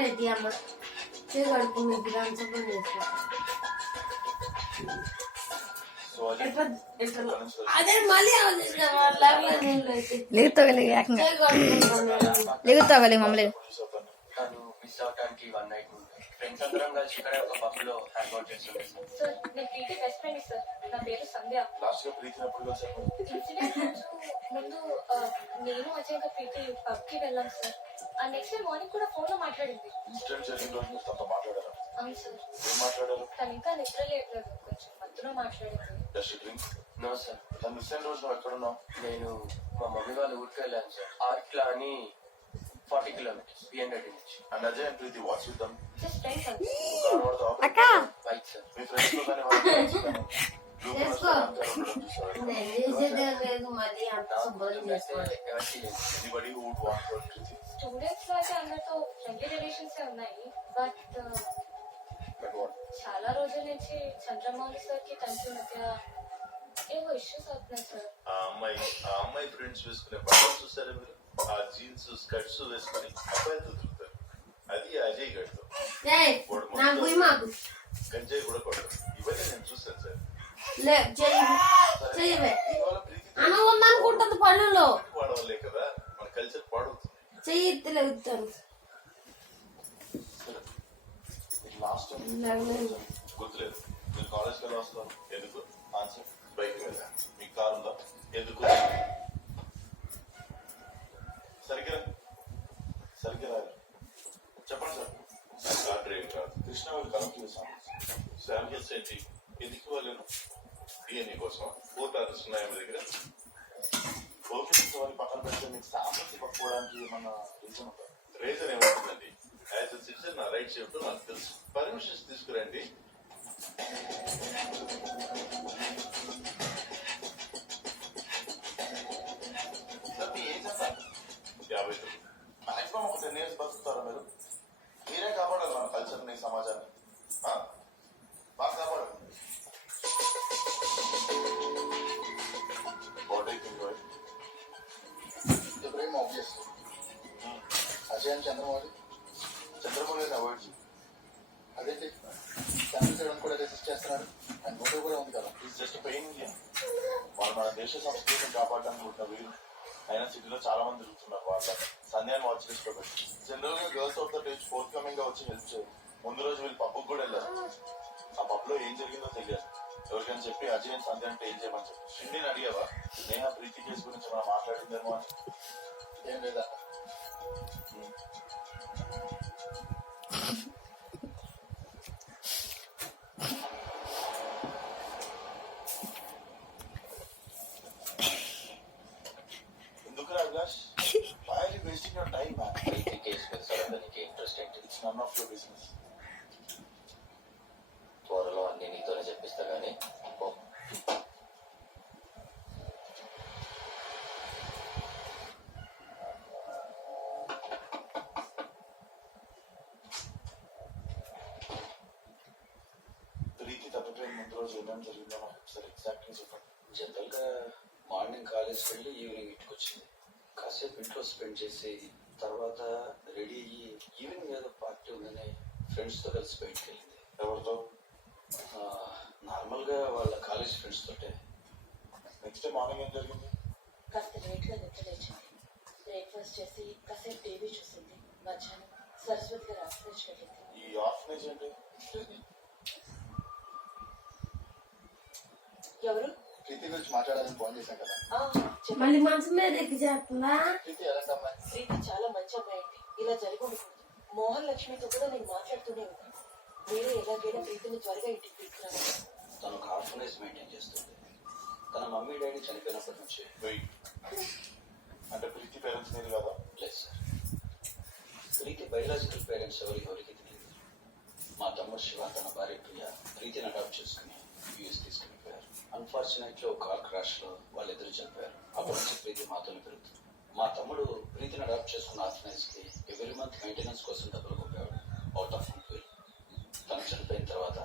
రెడ్డి అమ్మ కడుపుని గ్రాంచపం చేసుకో అదే మళ్ళీ లేగుతాగలి మమ్మల్ని మిస్ అవడానికి 1 నైట్ ఫ్రెండ్స్ అందరం కలిసి ఇక్కడ ఒక పబ్ లో హ్యాంగ్ అవుట్ చేస్తుండే సార్ నేను ప్రీతి బెస్ట్ ఫ్రెండ్ సార్ నా పేరు సంధ్య లాస్ట్ గా ప్రీతి అప్పుడు ఇన్సిడెంట్ రోజు ముందు నేను అజయ్ ప్రీతి పబ్ కి వెళ్ళాం సార్ ఆ నెక్స్ట్ డే మార్నింగ్ కూడా ఫోన్ లో మాట్లాడింది ఇన్సిడెంట్ జరిగిన రోజు మీరు తనతో మాట్లాడారా? అవును సార్ ఏం మాట్లాడారు? తను ఇంకా నిద్ర లేట్లేదు కొంచెం మధ్యలో మాట్లాడింది. Dust drink? No sir. తను మిస్ అయిన రోజు నువ్వు ఎక్కడ ఉన్నావు? నేను మా మమ్మీ వాళ్ళ ఊరికి వెళ్ళాను సార్. ఆర్కిలా అని 40 కిలోమీటర్స్ PNRT నుంచి. And Ajay and Preeti what's with them? Just friends అక్క బైక్ సార్. మీ ఫ్రెండ్స్ తో కానీ లేదు మళ్ళీ అంత శుభ్రం చేసుకోవాలి. Anybody who would want to Preeti? Students లో అయితే అందరితో ఫ్రెండ్లీ రిలేషన్స్ ఉన్నాయి బట్ బట్ వాట్? చాలా రోజుల నుంచి చంద్రమౌళి సార్ కి తనకి మధ్య ఏవో ఇష్యూస్ అవుతున్నాయి సార్. ఆ అమ్మాయి ఫ్రెండ్స్ వేసుకునే బట్టలు చూసారా మీరు? ఆ జీన్స్ స్కర్ట్స్ వేసుకుని అబ్బాయిలతో తిరుగుతారు. అది అజయ్ గడితో గంజాయి కూడా కొడతారు. ఇవన్నీ నేను చూసాను సార్. ఇవాళ ప్రీతి అనుకుంటుంది పనుల్లో పాడవలే కదా, మన కల్చర్ పాడవుతుంది. చెయ్యెత్తుతారు లాస్ట్ గుర్తులేదు. మీరు కాలేజ్ కి వస్తారు ఎందుకు? ఆన్సర్ బైక్ వెళ్ళా. మీకు కార్ ఉందా? ఎందుకు? సరిగ్గా రాదు. చెప్పండి సార్. కార్ డ్రైవింగ్ కాదు. కృష్ణ వాళ్ళు కరెక్ట్ చేశాను. శాంపిల్స్ ఏంటి? ఎందుకు వాళ్ళను DNA కోసం ఓట్ ఆర్డర్స్ ఉన్నాయి మీ దగ్గర? ఓకే వాళ్ళు పక్కన పెడితే మీకు శాంపిల్స్ ఇవ్వకపోవడానికి ఏమన్నా రీజన్ ఉందా? రీజన్ ఏమవుతుందండి? యాజ్ అ సిటిజన్ నా రైట్స్ ఏమిటో నాకు తెలుసు. పర్మిషన్స్ తీసుకురండి. సార్ మీ ఏజ్ ఎంత? 52. మాక్సిమం ఒక 10 years బతుకుతారా మీరు? మీరే కాపాడాలి మన కల్చర్ని, సమాజాన్ని. బాగా కాపాడాలి. Very obvious. Ajay and Chandramouli avoid చేయి. అదేంటి ఫ్యామిలీ చేయడం కూడా రెసిస్ట్ చేస్తున్నారు అండ్ మోటో కూడా ఉంది కదా. It's just pain. వాళ్ళు మన దేశ సంస్కృతిని కాపాడడానికి ఉంటున్న వీరు అయినా సిటీలో చాలా మంది తిరుగుతున్నారు. వాళ్ళ సంధ్యాన్ని వాచ్ లిస్ట్ లో పెట్టి జనరల్ గా girls of the days fourth coming గా వచ్చి హెల్ప్ చేయాలి. ముందు రోజు వీళ్ళు పబ్కి కూడా వెళ్ళారు. ఆ పబ్ లో ఏం జరిగిందో తెలియదు. ఎవరికైనా చెప్పి అజయ్ అండ్ సంధ్య అంటే ఏం చేయమని చెప్పి షిండిని అడిగావా? నేహ ప్రీతి కేసు గురించి మనం మాట్లాడిందేమో అని. ఏం లేదా? ఎందుకు Abhilash? Why are you wasting your time, man? Interest ఏంటి? It's none of your business. త్వరలో అన్ని నీతోనే చెప్పిస్తా గానీ ప్రీతి తప్పిపోయిన ముందు రోజు ఏమేమి జరిగిందో నాకు ఒకసారి ఎగ్జాక్ట్గా చెప్పండి. జనరల్ గా మార్నింగ్ కాలేజ్కి వెళ్ళి ఈవినింగ్ ఇంటికి వచ్చింది. కాసేపు ఇంట్లో స్పెండ్ చేసి తర్వాత రెడీ అయ్యి ఈవినింగ్ ఏదో పార్టీ ఉందని ఫ్రెండ్స్ తో కలిసి బయటకు వెళ్ళింది. ఎవరితో? నార్మల్ గా వాళ్ళ కాలేజ్ ఫ్రెండ్స్ తోటే. నెక్స్ట్ డే మార్నింగ్ ఏం జరిగింది? కాస్త లేట్గా నిద్ర లేచింది. బ్రేక్ఫాస్ట్ చేసి కాసేపు టీవీ చూసింది. మధ్యాహ్నం సరస్వతి గారు ఆఫీస్ వెళ్ళింది. ఈ ఆర్ఫనేజ్ ఏంటి? ఎవరు? ప్రీతి గురించి మాట్లాడాలని ఫోన్ చేశాం కదా. మళ్ళీ మనసు మీద ఎక్కి చేస్తుందా? ప్రీతి ఎలాంటి అమ్మాయి? ప్రీతి చాలా మంచి అమ్మాయి అండి. ఇలా జరిగి ఉండకూడదు. మోహన్ లక్ష్మితో కూడా నేను మాట్లాడుతూనే ఉన్నాను. మీరే ఎలాగైనా ప్రీతిని త్వరగా ఇంటికి తీసుకురావాలి. తను ఒక ఆర్ఫనేజ్ మెయింటైన్ చేస్తుంది. తన మమ్మీ డాడీ చనిపోయినప్పటి నుంచి. వెయిట్, అంటే ప్రీతి పేరెంట్స్ మీరు కదా? లేదు సార్. ప్రీతి బయలాజికల్ పేరెంట్స్ ఎవరికి తెలియదు. మా తమ్ముడు శివ తన భార్య ప్రియ ప్రీతిని అడాప్ట్ చేసుకుని యూఎస్ తీసుకుని పోయారు. అన్ఫార్చునేట్లీ ఒక కార్ క్రాష్ లో వాళ్ళిద్దరు చనిపోయారు. అప్పటి నుంచి ప్రీతి మాతోనే పెరుగుతుంది. మా తమ్ముడు ప్రీతిని అడాప్ట్ చేసుకున్న ఆర్ఫనైజ్ కి ఎవ్రీ మంత్ మెయింటెనెన్స్ కోసం డబ్బులు కొట్టేవాడు. Out of full. తను చనిపోయిన తర్వాత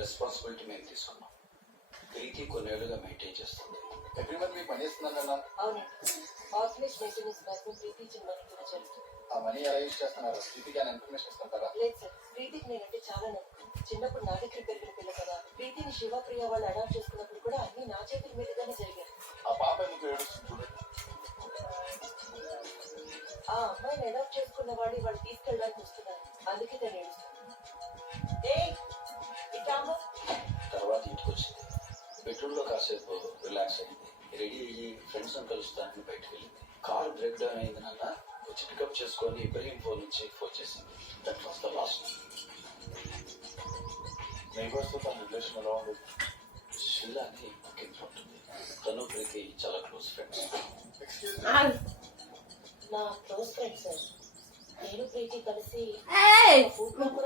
రెస్పాన్సిబిలిటీ మేము తీసుకున్నాం. ప్రీతి కొన్నేళ్లుగా మెయింటైన్ చేస్తుంది. ఎవ్రీ మంత్ మీకు పని చేస్తుందని అన్నాను. అవునండి. ఆర్ఫనేజ్ మెయింటెనెన్స్ బ్యాంక్ ప్రీతి ఇచ్చిన మనీ కూడా జరుగుతుంది. ఆ మనీ ఎలా యూజ్ చేస్తున్నారు ప్రీతికి అని ఇన్ఫర్మేషన్ ఇస్తుంటారా? లేదు సార్, ప్రీతికి నేనంటే చాలా నమ్మకం. చిన్నప్పుడు నా దగ్గర పెరిగిన పిల్ల కదా. ప్రీతిని శివప్రియ వాళ్ళు అడాప్ట్ చేసుకున్నప్పుడు కూడా అన్ని నా చేతుల మీదుగానే జరిగాయి. ఆ పాప ఎందుకు ఏడుస్తుంది చూడండి. ఆ అమ్మాయిని అడాప్ట్ చేసుకున్న వాళ్ళు తీసుకెళ్ళడానికి వస్తున్నారు, అందుకే తను ఏడుస్తుంది. ఏయ్, ఇట్లా అమ్మ. తర్వాత ఇంటికి వచ్చింది. బెడ్రూమ్ లో కాసేపు రిలాక్స్ అయింది. రెడీ అయ్యి ఫ్రెండ్స్ ని కలుస్తానని బయటకు వెళ్ళింది. కార్ బ్రేక్ డౌన్ అయింది నాన్న. వచ్చి పికప్ చేసుకొని ఇబ్రహీం ఫోన్ నుంచి ఫోన్ చేసింది. That was the last. Neighbours తో తన రిలేషన్ ఎలా ఉంది? షిల్లా అని పక్కింటి ఉంటుంది. తను ప్రీతి చాలా క్లోజ్ ఫ్రెండ్స్. ఎక్స్క్యూజ్ నా క్లోజ్ ఫ్రెండ్ సార్. నేను ప్రీతి కలిసి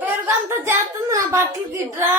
పెరుగంతా చేస్తుంది నా బట్టలు గిట్రా